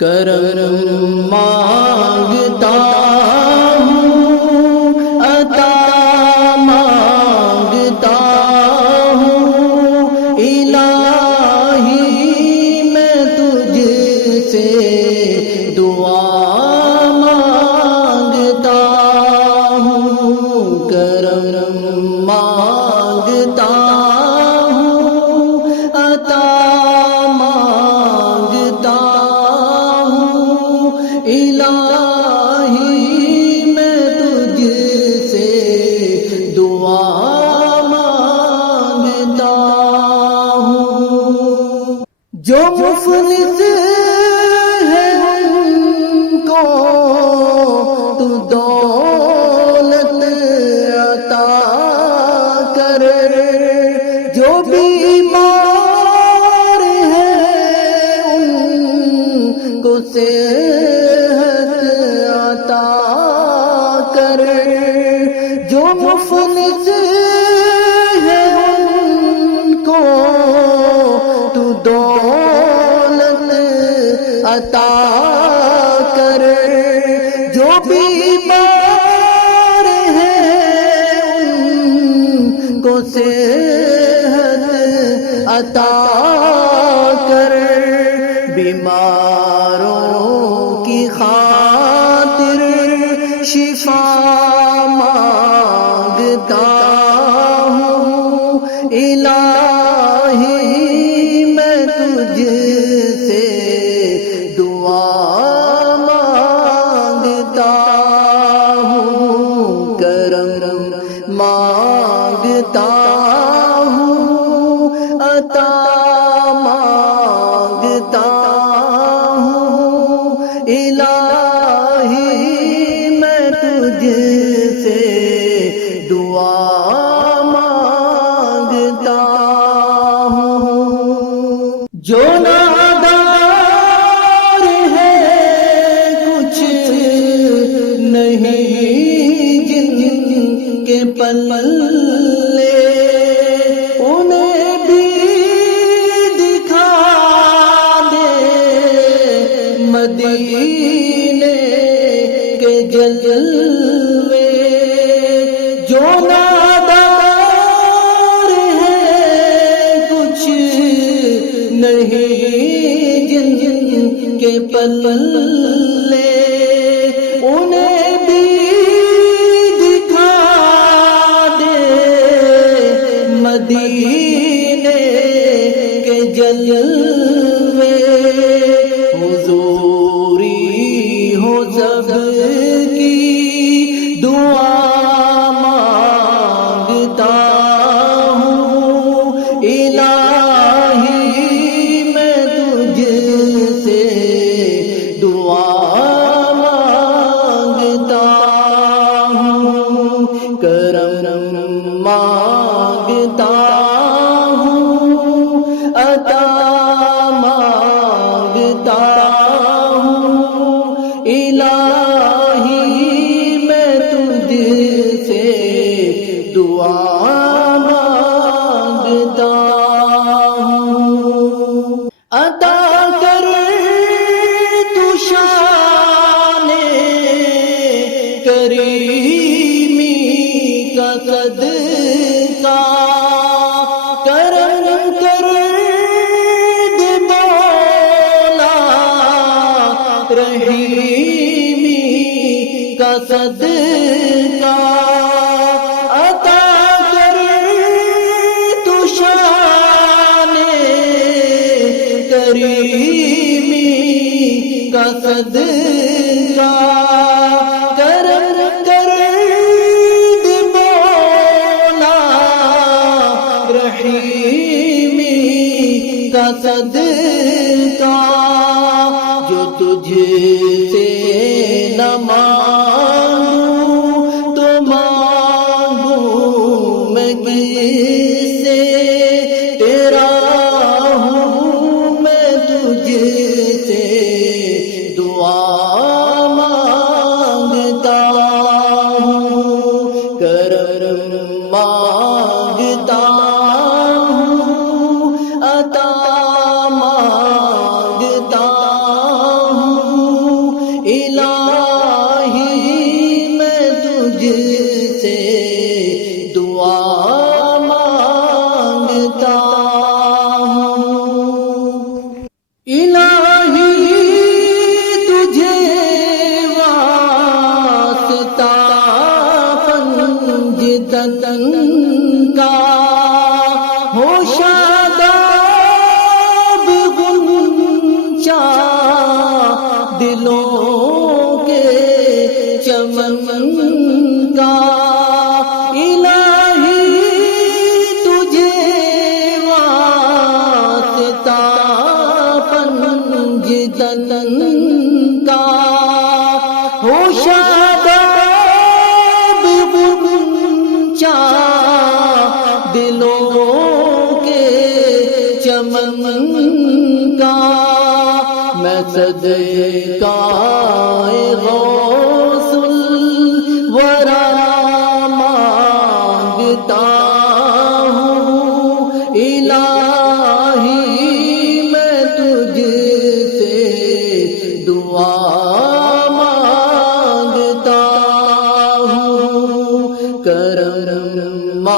کرم مانگتا ہوں، عطا مانگتا ہوں، الہی میں تجھ سے دعا مانگتا ہوں، کرم مانگتا ہوں، عطا مانگتا ہوں، الہی میں تجھ سے دعا مانگتا ہوں۔ جو مفلس ہے ان کو تو دولت عطا کر، جو بیمار ہے ان کو صحت عطا کر، جو مفلس ہے ان کو تو دولت عطا کر، جو بیمار ہے ان کو صحت عطا کر، بیماروں کی خاطر شفا مانگتا ہوں، الہی میں تجھ سے دعا مانگتا ہوں، کرم مانگتا ہوں، عطا مانگتا ہوں، الہی میں تجھ سے دعا مانگتا ہوں۔ جو نادار ہے کچھ نہیں جن کے پلے، انہیں بھی دکھا دے مدینے کے جلوے، جو نادار ہے کچھ نہیں جن کے پلے، انہیں بھی دکھا دے مدینے کے جلوے، حضوری ہو سب کی دعا مانگتا ہوں، الہی میں تجھ سے دعا مانگتا ہوں، کرم مانگتا ہوں، عطا مانگتا ہوں، الہی میں تجھ سے دعا مانگتا ہوں، عطا کر تو شان کریمی کا صدقہ، کرم کر دے مولا رحیمی کا صدقہ، عطا کر تو شان کریمی کا صدقہ، کرم کر دے مولا رحیمی کا صدقہ، جو تجھ سے نہ مانگوں تو مانگوں میں کس سے، تیرا ہوں میں تجھ سے دعا مانگتا ہوں، کرم مانگتا ہوں، عطا مانگتا ہوں، الہی میں تجھ سے دعا مانگتا ہوں، الہی تجھے واسطہ پنجتن کا ہو شاداب غنچہ دلوں کے چمن کا، الہی تجھے واسطہ پنجتن کا ہو شاداب غنچہ دلوں کے چمن کا، میں صدقہ غوث الورا مانگتا ہوں، الہی میں تجھ سے دعا مانگتا ہوں، کرم